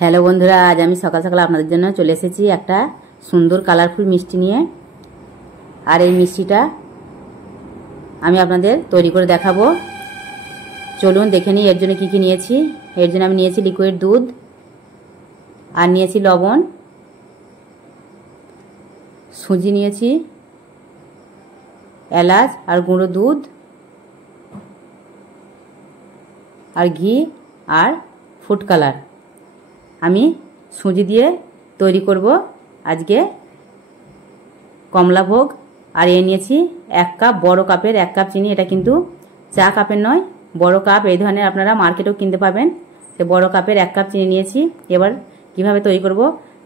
Hello বন্ধুরা, আজ আমি সকাল সকাল আপনাদের জন্য চলে এসেছি একটা সুন্দর কালারফুল মিষ্টি নিয়ে। আর এই মিষ্টিটা আমি আপনাদের তৈরি করে দেখাবো। চলুন দেখে নিই এর জন্য কী কী নিয়েছি। এর জন্য আমি নিয়েছি লিকুইড দুধ, আর নিয়েছি লবণ, সুজি নিয়েছি, এলাচ আর গুঁড়ো দুধ, আর ঘি আর ফুড কালার। আমি সুজি দিয়ে তৈরি করব আজকে কমলাভোগ। আর এ নিয়েছি 1 কাপ, বড় কাপের 1 কাপ চিনি। এটা কিন্তু চা কাপের নয়, বড় কাপ। এই ধরনের আপনারা মার্কেটেও কিনতে পাবেন। সে বড় কাপের 1 কাপ চিনি নিয়েছি। এবার কিভাবে তৈরি করব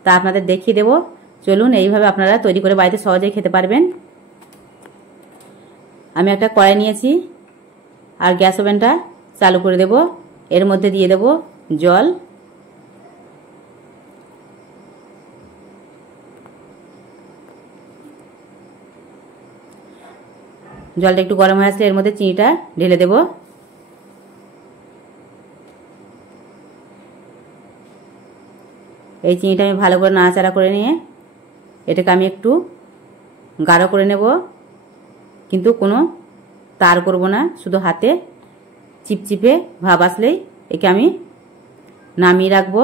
তা আপনাদের দেখিয়ে দেব। চলুন, এইভাবে আপনারা তৈরি করে বাড়িতে সহজেই খেতে পারবেন। আমি একটা কড়াই নিয়েছি আর গ্যাস ওভেনটা চালু করে দেব। এর মধ্যে দিয়ে দেব জল। জলটা একটু গরম হয়ে আসলে এর মধ্যে চিনিটা ঢেলে দেব। এই চিনিটা আমি ভালো করে নাড়াচাড়া করে নিয়ে এটাকে আমি একটু গাঢ় করে নেব, কিন্তু কোনো তার করব না, শুধু হাতে চিপচিপে ভাব আসলেই একে আমি নামিয়ে রাখবো।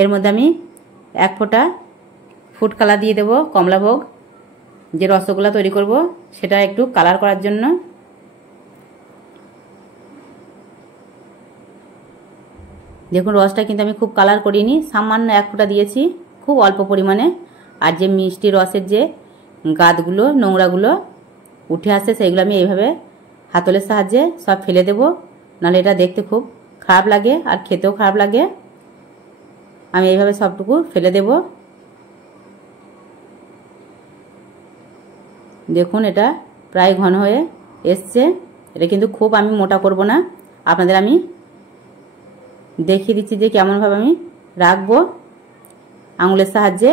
এর মধ্যে আমি 1 ফোঁটা ফুড কালার দিয়ে দেব। কমলাভোগ যে রসগোল্লা তৈরি করব সেটা একটু কালার করার জন্য। দেখুন, রসটা কিন্তু আমি খুব কালার করিনি, সামান্য 1 ফোঁটা দিয়েছি, খুব অল্প পরিমাণে। আর যে মিষ্টি রসের যে গাদগুলো, নোংরাগুলো উঠে আসছে, সেইগুলো আমি এইভাবে হাতলের সাহায্যে সব ফেলে দেব, নাহলে এটা দেখতে খুব খারাপ লাগে আর খেতেও খারাপ লাগে। আমি এইভাবে সবটুকু ফেলে দেব। দেখুন, এটা প্রায় ঘন হয়ে এসছে। এটা কিন্তু খুব আমি মোটা করব না, আপনাদের আমি দেখিয়ে দিচ্ছি যে কেমনভাবে আমি রাখবো। আঙুলের সাহায্যে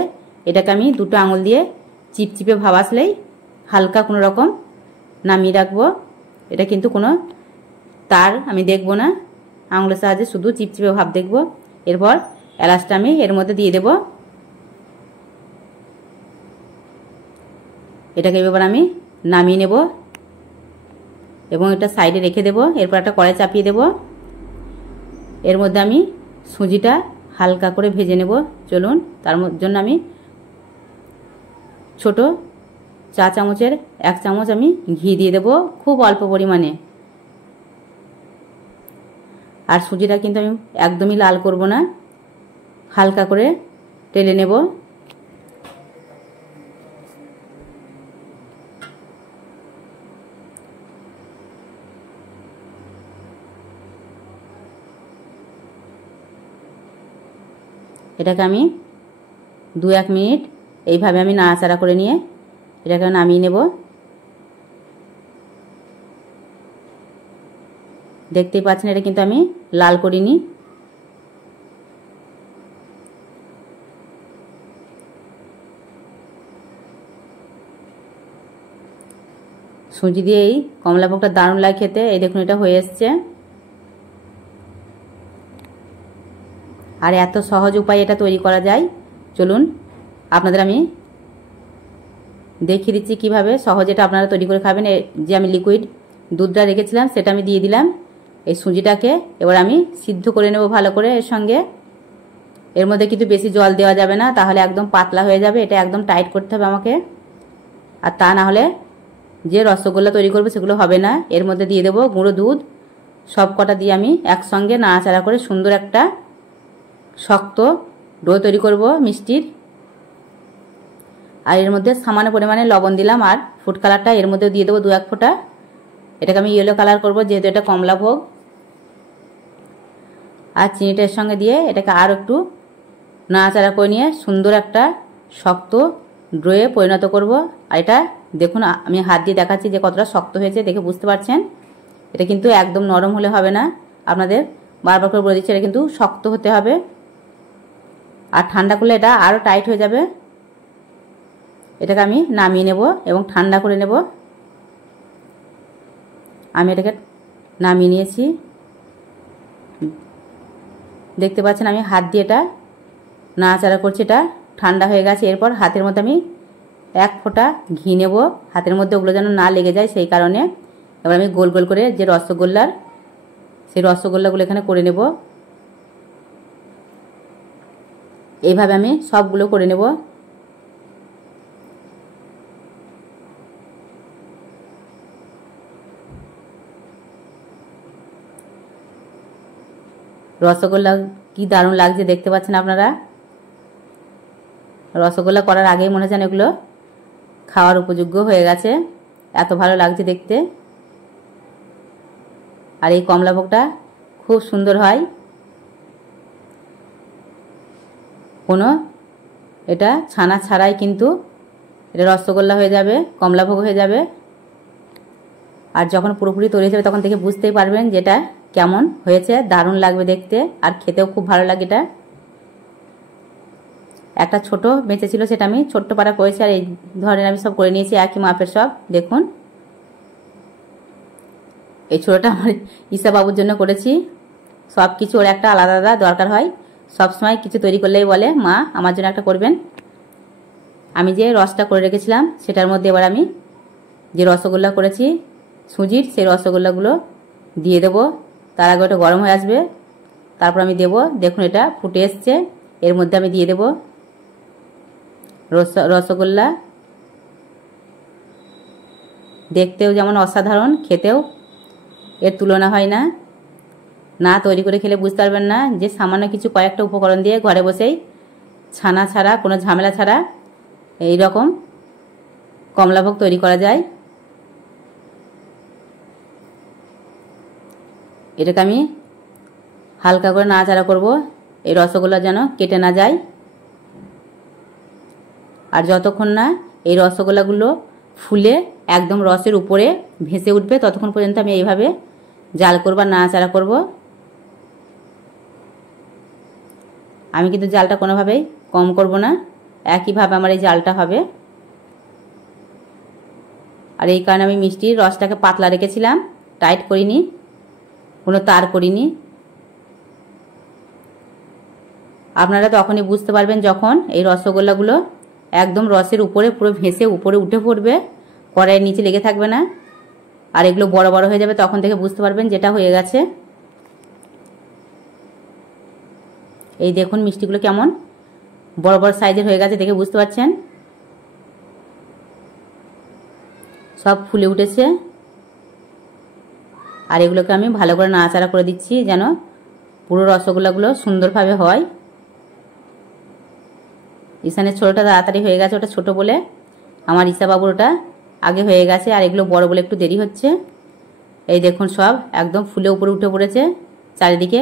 এটাকে আমি 2টো আঙুল দিয়ে চিপচিপে ভাব আসলেই হালকা কোনো রকম নামিয়ে রাখবো। এটা কিন্তু কোনো তার আমি দেখব না, আঙুলের সাহায্যে শুধু চিপচিপে ভাব দেখব। এরপর এলাচটা আমি এর মধ্যে দিয়ে দেব। এটাকে এবার আমি নামিয়ে নেব এবং এটা সাইডে রেখে দেব। এরপর একটা কড়াই চাপিয়ে দেব। এর মধ্যে আমি সুজিটা হালকা করে ভেজে নেব। চলুন, তার জন্য আমি ছোট চা চামচের 1 চামচ আমি ঘি দিয়ে দেব, খুব অল্প পরিমাণে। আর সুজিটা কিন্তু আমি একদমই লাল করব না, হালকা করে টেলে নেব। এটাকে আমি 2-1 মিনিট এইভাবে আমি নাড়াচাড়া করে নিয়ে এটাকে নামিয়ে নেব। দেখতেই পাচ্ছেন, এটা কিন্তু আমি লাল করিনি। সুজি দিয়ে এই কমলাভোগটা দারুণ লাগে খেতে। এই দেখুন, এটা হয়ে এসছে। আর এত সহজ উপায়ে এটা তৈরি করা যায়। চলুন, আপনাদের আমি দেখিয়ে দিচ্ছি কিভাবে সহজে এটা আপনারা তৈরি করে খাবেন। যে আমি লিকুইড দুধটা রেখেছিলাম সেটা আমি দিয়ে দিলাম। এই সুজিটাকে এবার আমি সিদ্ধ করে নেব ভালো করে। এর সঙ্গে এর মধ্যে কিন্তু বেশি জল দেওয়া যাবে না, তাহলে একদম পাতলা হয়ে যাবে। এটা একদম টাইট করতে হবে আমাকে, আর তা না হলে যে রসগোল্লা তৈরি করবে সেগুলো হবে না। এর মধ্যে দিয়ে দেব গুঁড়ো দুধ। সব কটা দিয়ে আমি একসঙ্গে নাড়াচাড়া করে সুন্দর একটা শক্ত ডো তৈরি করব মিষ্টির। আর এর মধ্যে সামান্য পরিমাণে লবণ দিলাম, আর ফুড কালারটা এর মধ্যে দিয়ে দেবো 2-1 ফোঁটা। এটাকে আমি ইয়েলো কালার করব, যেহেতু এটা কমলাভোগ। আর চিনিটার সঙ্গে দিয়ে এটাকে আর একটু নাড়াচাড়া করে নিয়ে সুন্দর একটা শক্ত ডোয়ে পরিণত করব। আর এটা দেখুন, আমি হাত দিয়ে দেখাচ্ছি যে কতটা শক্ত হয়েছে, দেখে বুঝতে পারছেন। এটা কিন্তু একদম নরম হলে হবে না, আপনাদের বারবার করে বলে দিচ্ছি, এটা কিন্তু শক্ত হতে হবে। আর ঠান্ডা করলে এটা আরও টাইট হয়ে যাবে। এটাকে আমি নামিয়ে নেব এবং ঠান্ডা করে নেব। আমি এটাকে নামিয়ে নিয়েছি। দেখতে পাচ্ছেন আমি হাত দিয়ে এটা নাড়াচাড়া করছি। এটা ঠান্ডা হয়ে গেছে। এরপর হাতের মধ্যে আমি এক ফোঁটা ঘি নেব, হাতের মধ্যে ওগুলো যেন না লেগে যায় সেই কারণে। এবার আমি গোল গোল করে যে রসগোল্লার সেই রসগোল্লাগুলো এখানে করে নেব। এইভাবে আমি সবগুলো করে নেব। রসগোল্লা কি দারুণ লাগছে দেখতে পাচ্ছেন আপনারা। রসগোল্লা করার আগেই মনে হচ্ছে এগুলো খাওয়ার উপযোগ্য হয়ে গেছে, এত ভালো লাগছে দেখতে। আর এই কমলাভোগটা খুব সুন্দর হয়। কোনো এটা ছানা ছাড়াই কিন্তু এটা রসগোল্লা হয়ে যাবে, কমলাভোগ হয়ে যাবে। আর যখন পুরোপুরি তৈরি হয়ে যাবে তখন থেকে বুঝতেই পারবেন যেটা কেমন হয়েছে। দারুণ লাগবে দেখতে আর খেতেও খুব ভালো লাগে। এটা একটা ছোট বেঁচে ছিল, সেটা আমি ছোট্ট পাড়া করেছি। আর এই ধরনের আমি সব করে নিয়েছি একই মাপের সব। দেখুন এই ছোটটা আমার ঈশা বাবুর জন্য করেছি। সব কিছু ওর একটা আলাদা আলাদা দরকার হয়। সব সময় কিছু তৈরি করলেই বলে মা আমার জন্য একটা করবেন। আমি যে রসটা করে রেখেছিলাম সেটার মধ্যে এবার আমি যে রসগোল্লা করেছি সুজির, সেই রসগোল্লাগুলো দিয়ে দেব। তার আগে ওটা গরম হয়ে আসবে, তারপর আমি দেব। দেখুন এটা ফুটে এসছে, এর মধ্যে আমি দিয়ে দেব রসগোল্লা। দেখতেও যেমন অসাধারণ, খেতেও এর তুলনা হয় না। না তৈরি করে খেলে বুঝতে পারবেন না যে সামান্য কিছু কয়েকটা উপকরণ দিয়ে ঘরে বসেই ছানা ছাড়া, কোনো ঝামেলা ছাড়া এই রকম কমলাভোগ তৈরি করা যায়। এটাকে আমি হালকা করে নাড়াচাড়া করব, এই রসগোল্লা যেন কেটে না যায়। আর যতক্ষণ না এই রসগোল্লাগুলো ফুলে একদম রসের উপরে ভেসে উঠবে ততক্ষণ পর্যন্ত আমি এইভাবে জাল করব আর নাড়াচাড়া করব। আমি কিন্তু জালটা কোনোভাবেই কম করব না, একইভাবে আমার এই জালটা হবে। আর এই কারণে আমি মিষ্টির রসটাকে পাতলা রেখেছিলাম, টাইট করিনি, কোনো তার করিনি। আপনারা তখনই বুঝতে পারবেন যখন এই রসগোল্লাগুলো একদম রসের উপরে পুরো ভেসে উপরে উঠে পড়বে, কড়াইয়ের নিচে লেগে থাকবে না। আর এগুলো বড় বড় হয়ে যাবে, তখন থেকে বুঝতে পারবেন যেটা হয়ে গেছে। এই দেখুন মিষ্টিগুলো কেমন বড় বড় সাইজের হয়ে গেছে, দেখে বুঝতে পারছেন। সব ফুলে উঠেছে। আর এগুলোকে আমি ভালো করে নাড়াচাড়া করে দিচ্ছি যেন পুরো রসগোল্লাগুলো সুন্দরভাবে হয়। ঈশানের ছোটোটা তাড়াতাড়ি হয়ে গেছে, ওটা ছোট বলে। আমার ঈশা বাবুর ওটা আগে হয়ে গেছে, আর এগুলো বড় বলে একটু দেরি হচ্ছে। এই দেখুন সব একদম ফুলে উপরে উঠে পড়েছে চারিদিকে।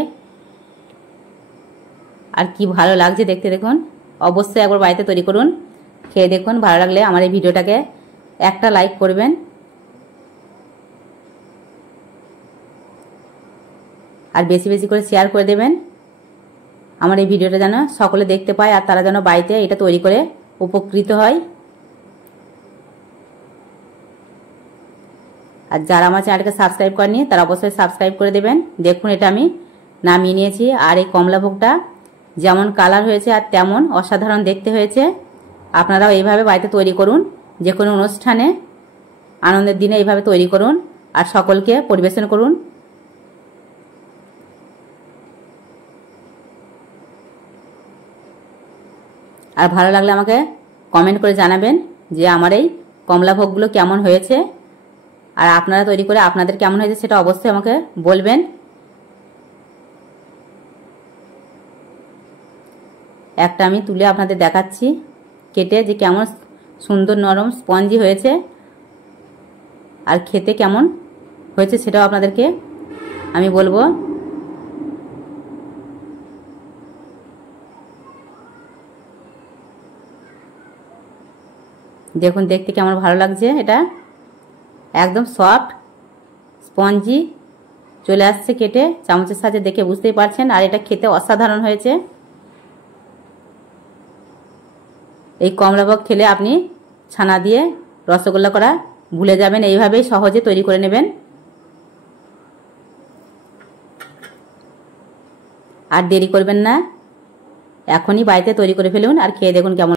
আর কি ভালো লাগছে দেখতে দেখুন। অবশ্যই একবার বাড়িতে তৈরি করুন, খেয়ে দেখুন। ভালো লাগলে আমার এই ভিডিওটাকে একটা লাইক করবেন। আর বেশি বেশি করে শেয়ার করে দেবেন। আমার এই ভিডিওটা যেন সকলে দেখতে পায় আর তারা যেন বাড়িতে এটা তৈরি করে উপকৃত হয়। আর যারা আমার চ্যানেলকে সাবস্ক্রাইব করেনি তারা অবশ্যই সাবস্ক্রাইব করে দেবেন। দেখুন এটা আমি নামিয়ে নিয়েছি। আর এই কমলাভোগটা যেমন কালার হয়েছে আর তেমন অসাধারণ দেখতে হয়েছে। আপনারাও এইভাবে বাড়িতে তৈরি করুন, যে কোনো অনুষ্ঠানে আনন্দের দিনে এইভাবে তৈরি করুন আর সকলকে পরিবেশন করুন। আর ভালো লাগলে আমাকে কমেন্ট করে জানাবেন যে আমার এই কমলাভোগগুলো কেমন হয়েছে। আর আপনারা তৈরি করে আপনাদের কেমন হয়েছে সেটা অবশ্যই আমাকে বলবেন। একটা আমি তুলে আপনাদের দেখাচ্ছি কেটে যে কেমন সুন্দর নরম স্পঞ্জি হয়েছে আর খেতে কেমন হয়েছে সেটাও আপনাদেরকে আমি বলবো। দেখুন দেখতে কেমন ভালো লাগছে। এটা একদম সফট স্পঞ্জি চলে আসছে কেটে, চামচের সাহায্যে দেখে বুঝতেই পারছেন। আর এটা খেতে অসাধারণ হয়েছে। এই কমলাভোগ খেলে আপনি ছানা দিয়ে রসগোল্লা করা ভুলে যাবেন। এইভাবেই সহজে তৈরি করে নেবেন। আর দেরি করবেন না, এখনই বাড়িতে তৈরি করে ফেলুন আর খেয়ে দেখুন কেমন।